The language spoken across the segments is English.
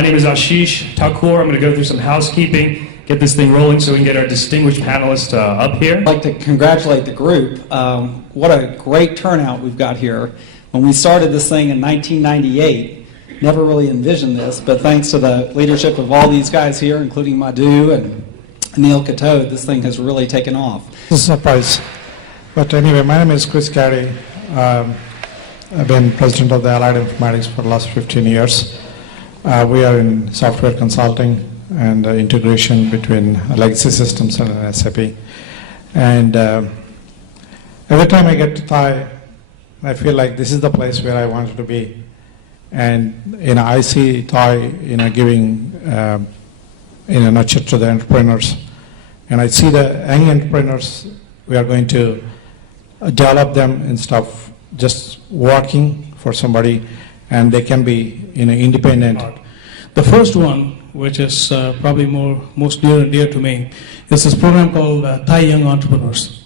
My name is Ashish Thakur. I'm going to go through some housekeeping, get this thing rolling so we can get our distinguished panelists up here. I'd like to congratulate the group. What a great turnout we've got here. When we started this thing in 1998, never really envisioned this, but thanks to the leadership of all these guys here, including Madhu and Neil Katod, this thing has really taken off. It's a surprise. But anyway, my name is Chris Carey. I've been president of the Allied Informatics for the last 15 years. We are in software consulting and integration between legacy systems and SAP. And every time I get to TiE, I feel like this is the place where I wanted to be. And I see TiE giving in a nutshell to the entrepreneurs. And I see the young entrepreneurs, we are going to develop them instead of just working for somebody, and they can be independent. The first one, which is probably most near and dear to me, is this program called TiE Young Entrepreneurs.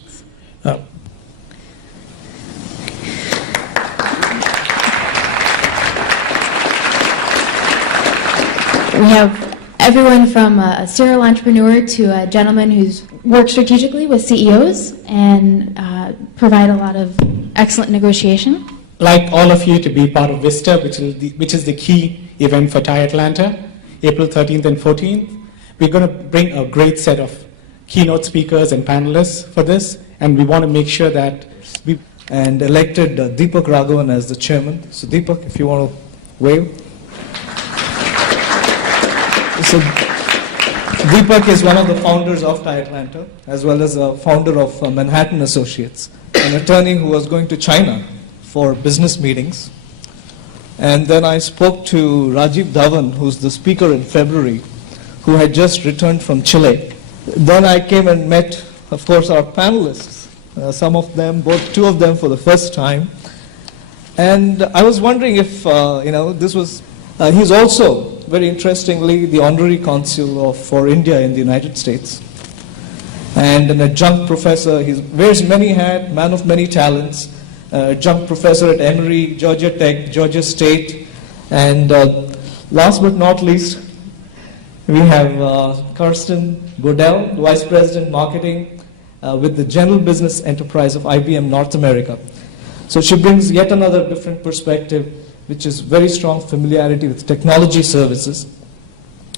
We have everyone from a serial entrepreneur to a gentleman who's worked strategically with CEOs and provide a lot of excellent negotiation. Like all of you to be part of Vista, which is the key event for TiE Atlanta, April 13th and 14th. We're going to bring a great set of keynote speakers and panelists for this, and we want to make sure that we... And elected Deepak Raghavan as the chairman. So Deepak, if you want to wave. So Deepak is one of the founders of TiE Atlanta, as well as a founder of Manhattan Associates, an attorney who was going to China for business meetings. And then I spoke to Rajiv Dhawan, who's the speaker in February, who had just returned from Chile. Then I came and met, of course, our panelists, some of them, two of them for the first time. And I was wondering if, this was, he's also, very interestingly, the honorary consul for India in the United States. And an adjunct professor, he wears many hats, man of many talents, adjunct professor at Emory, Georgia Tech, Georgia State. And last but not least, we have Kirsten Godell, Vice President Marketing with the General Business Enterprise of IBM North America. So she brings yet another different perspective, which is very strong familiarity with technology services.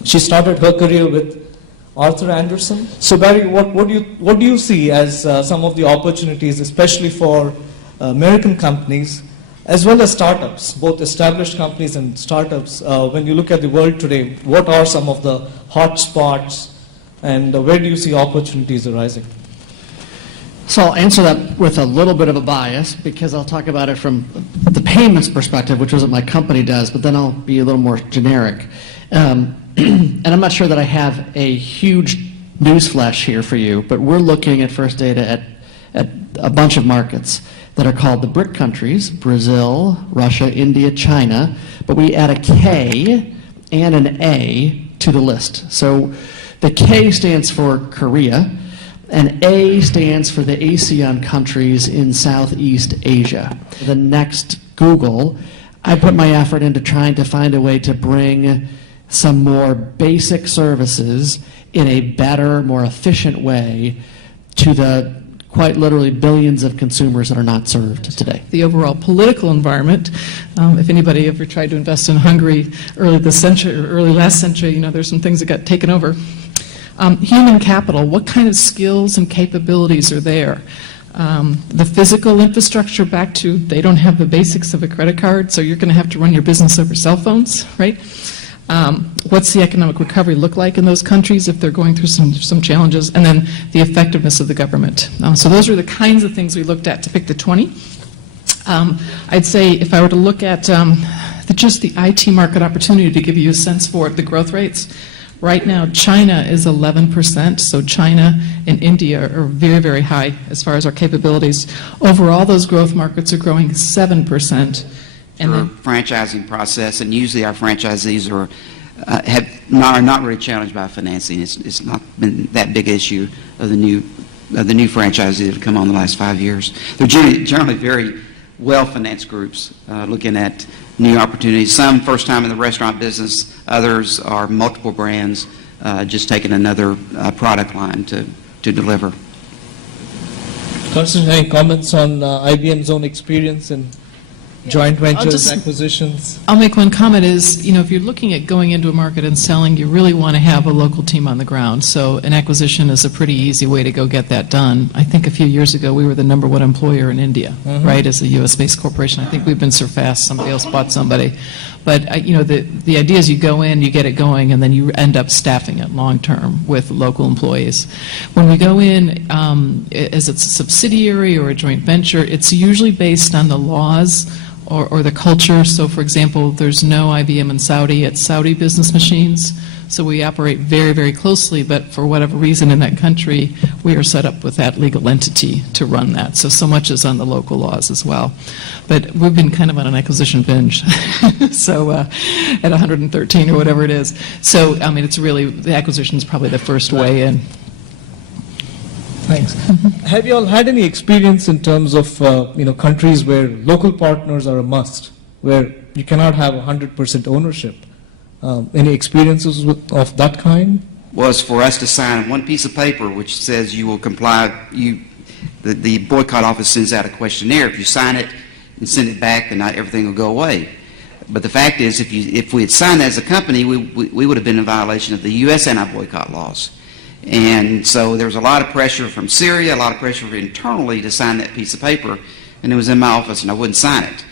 She started her career with Arthur Andersen. So Barry, what do you see as some of the opportunities, especially for American companies, as well as startups, both established companies and startups, when you look at the world today, what are some of the hot spots and where do you see opportunities arising? So I'll answer that with a little bit of a bias because I'll talk about it from the payments perspective, which is what my company does, but then I'll be a little more generic. And I'm not sure that I have a huge news flash here for you, but we're looking at First Data at a bunch of markets that are called the BRIC countries, Brazil, Russia, India, China, but we add a K and an A to the list. So the K stands for Korea, and A stands for the ASEAN countries in Southeast Asia. The next Google, I put my effort into trying to find a way to bring some more basic services in a better, more efficient way to the quite literally billions of consumers that are not served today. The overall political environment, if anybody ever tried to invest in Hungary early last century, there's some things that got taken over. Human capital, what kind of skills and capabilities are there? The physical infrastructure back to, they don't have the basics of a credit card, so you're going to have to run your business over cell phones, right? What's the economic recovery look like in those countries if they're going through some challenges? And then the effectiveness of the government. So those are the kinds of things we looked at to pick the 20. I'd say if I were to look at just the IT market opportunity to give you a sense for the growth rates, right now China is 11%, so China and India are very, very high as far as our capabilities. Overall, those growth markets are growing 7%. And our franchising process, and usually our franchisees are not really challenged by financing. It's not been that big issue of the new franchisees that have come on the last 5 years. They're generally very well-financed groups, looking at new opportunities. Some first time in the restaurant business, others are multiple brands, just taking another product line to deliver. Constantine, any comments on IBM's own experience in joint ventures, just- acquisitions? I'll make one comment is, if you're looking at going into a market and selling, you really want to have a local team on the ground. So an acquisition is a pretty easy way to go get that done. I think a few years ago, we were the #1 employer in India, right, as a U.S.-based corporation. I think we've been surpassed. Somebody else bought somebody. But, the idea is you go in, you get it going, and then you end up staffing it long-term with local employees. When we go in, as it's a subsidiary or a joint venture, it's usually based on the laws or the culture. So, for example, there's no IBM in Saudi. It's Saudi business machines. So we operate very, very closely, but for whatever reason in that country, we are set up with that legal entity to run that. So much is on the local laws as well. But we've been kind of on an acquisition binge, so at 113 or whatever it is. So, it's really, the acquisition is probably the first way in. Thanks. Have you all had any experience in terms of countries where local partners are a must, where you cannot have 100% ownership? Any experiences of that kind? Was for us to sign one piece of paper which says you will comply. The boycott office sends out a questionnaire. If you sign it and send it back, then everything will go away. But the fact is, if we had signed that as a company, we would have been in violation of the U.S. anti-boycott laws. And so there was a lot of pressure from Syria, a lot of pressure internally to sign that piece of paper, and it was in my office, and I wouldn't sign it.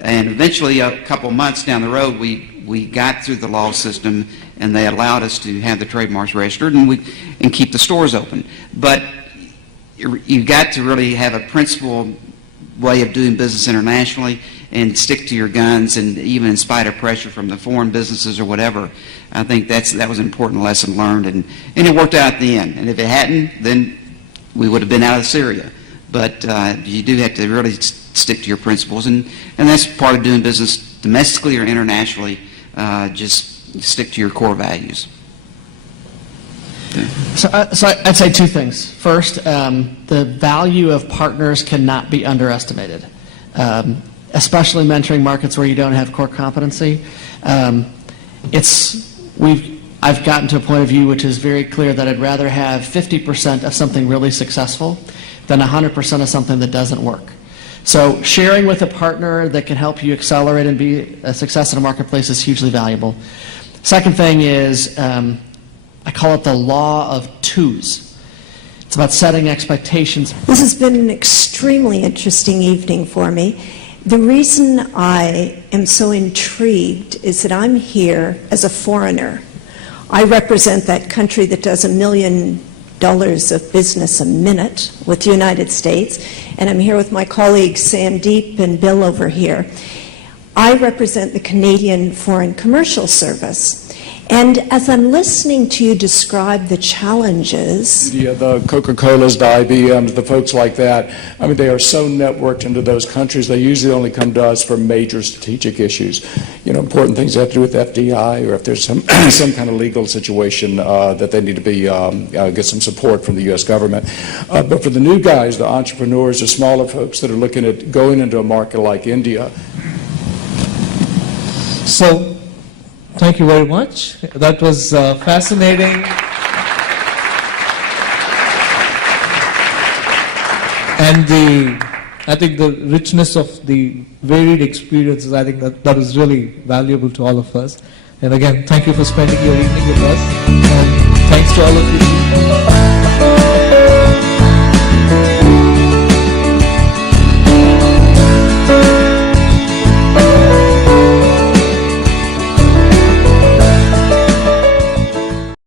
And eventually, a couple of months down the road, we got through the law system, and they allowed us to have the trademarks registered and keep the stores open. But you've got to really have a principled way of doing business internationally and stick to your guns, and even in spite of pressure from the foreign businesses or whatever. I think that was an important lesson learned, and it worked out at the end. And if it hadn't, then we would have been out of Syria. But you do have to really stick to your principles, and that's part of doing business domestically or internationally. Just stick to your core values. So I'd say two things. First, the value of partners cannot be underestimated, especially mentoring markets where you don't have core competency. I've gotten to a point of view which is very clear that I'd rather have 50% of something really successful than 100% of something that doesn't work. So sharing with a partner that can help you accelerate and be a success in a marketplace is hugely valuable. Second thing is, I call it the law of twos. It's about setting expectations. This has been an extremely interesting evening for me. The reason I am so intrigued is that I'm here as a foreigner. I represent that country that does $1 million of business a minute with the United States, and I'm here with my colleagues Sandeep and Bill over here. I represent the Canadian Foreign Commercial Service. And as I'm listening to you describe the challenges... The Coca-Colas, the IBMs, the folks like that, they are so networked into those countries, they usually only come to us for major strategic issues. Important things that have to do with FDI, or if there's some kind of legal situation that they need to be get some support from the U.S. government. But for the new guys, the entrepreneurs, the smaller folks that are looking at going into a market like India... So, thank you very much. That was fascinating. And I think the richness of the varied experiences, I think that is really valuable to all of us. And again, thank you for spending your evening with us. And thanks to all of you.